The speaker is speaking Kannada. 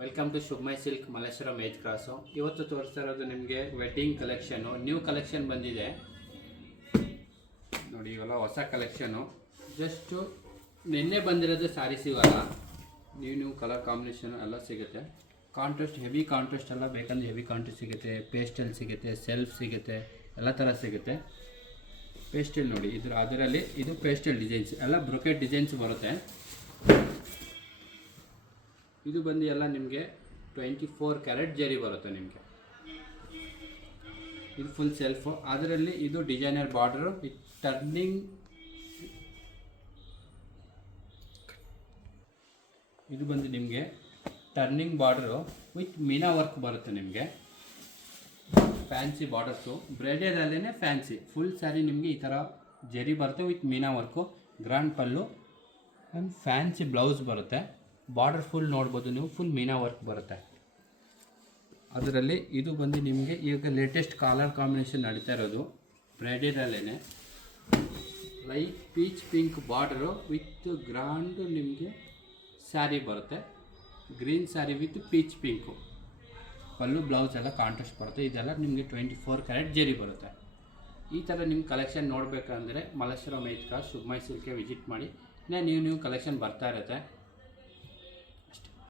Welcome to Shubhamai silk Malleshwaram eighth cross. ಇವತ್ತು ತೋರಿಸ್ತಾ ಇರೋದು ನಿಮಗೆ ವೆಡ್ಡಿಂಗ್ ಕಲೆಕ್ಷನು. ನ್ಯೂ ಕಲೆಕ್ಷನ್ ಬಂದಿದೆ ನೋಡಿ, ಇವೆಲ್ಲ ಹೊಸ ಕಲೆಕ್ಷನು. ಜಸ್ಟು ನಿನ್ನೆ ಬಂದಿರೋದು ಸ್ಯಾರೀಸ್. ಇವಾಗ ನ್ಯೂ ಕಲರ್ ಕಾಂಬಿನೇಷನ್ ಎಲ್ಲ ಸಿಗುತ್ತೆ. ಕಾಂಟ್ರಾಸ್ಟ್, ಹೆವಿ ಕಾಂಟ್ರಾಸ್ಟ್ ಎಲ್ಲ ಬೇಕಂದ್ರೆ ಹೆವಿ ಕಾಂಟ್ರಾಸ್ಟ್ ಸಿಗುತ್ತೆ, ಪೇಸ್ಟಲ್ ಸಿಗುತ್ತೆ, ಸೆಲ್ಫ್ ಸಿಗುತ್ತೆ, ಎಲ್ಲ ಥರ ಸಿಗುತ್ತೆ. ಪೇಸ್ಟಲ್ ನೋಡಿ, ಅದರಲ್ಲಿ ಇದು ಪೇಸ್ಟಲ್ ಡಿಸೈನ್ಸ್ ಎಲ್ಲ ಬ್ರೊಕೆಟ್ ಡಿಸೈನ್ಸ್ ಬರುತ್ತೆ. ಇದು ಬಂದು ಎಲ್ಲ ನಿಮಗೆ 24 ಕ್ಯಾರೆಟ್ ಜರಿ ಬರುತ್ತೆ ನಿಮಗೆ. ಇದು ಫುಲ್ ಸೆಲ್ಫು. ಅದರಲ್ಲಿ ಇದು ಡಿಸೈನರ್ ಬಾರ್ಡರು ವಿತ್ ಟರ್ನಿಂಗ್. ಇದು ಬಂದು ನಿಮಗೆ turning border with meena work ಬರುತ್ತೆ ನಿಮಗೆ. ಫ್ಯಾನ್ಸಿ ಬಾರ್ಡರ್ಸು, ಬ್ರೈಡಲಲ್ಲೇ ಫ್ಯಾನ್ಸಿ ಫುಲ್ ಸ್ಯಾರಿ ನಿಮಗೆ ಈ ಥರ ಜರಿ ಬರುತ್ತೆ with meena work. Grand pallu and fancy blouse ಬರುತ್ತೆ. ಬಾರ್ಡರ್ ಫುಲ್ ನೋಡ್ಬೋದು ನೀವು, ಫುಲ್ ಮೀನಾ ವರ್ಕ್ ಬರುತ್ತೆ. ಅದರಲ್ಲಿ ಇದು ಬಂದು ನಿಮಗೆ ಈಗ ಲೇಟೆಸ್ಟ್ ಕಲರ್ ಕಾಂಬಿನೇಷನ್ ನಡೀತಾ ಇರೋದು ಬ್ರೈಡಲಲ್ಲೇ. Light peach pink border with grand ನಿಮಗೆ ಸ್ಯಾರಿ ಬರುತ್ತೆ. Green sari with peach pink. Pallu blouse ಎಲ್ಲ ಕಾಂಟ್ರಾಸ್ಟ್ ಬರುತ್ತೆ. ಇದೆಲ್ಲ ನಿಮಗೆ 24 ಕ್ಯಾರೆಟ್ ಜರಿ ಬರುತ್ತೆ. ಈ ಥರ ನಿಮ್ಮ ಕಲೆಕ್ಷನ್ ನೋಡಬೇಕಂದ್ರೆ ಮಲ್ಲೇಶ್ವರಂ ಏಜ್ ಕ್ರಾಸ್ ಶುಭಮೈ ಸಿಲ್ಕ್ಗೆ ವಿಸಿಟ್ ಮಾಡಿ. ನ್ಯೂ ಕಲೆಕ್ಷನ್ ಬರ್ತಾ ಇರುತ್ತೆ.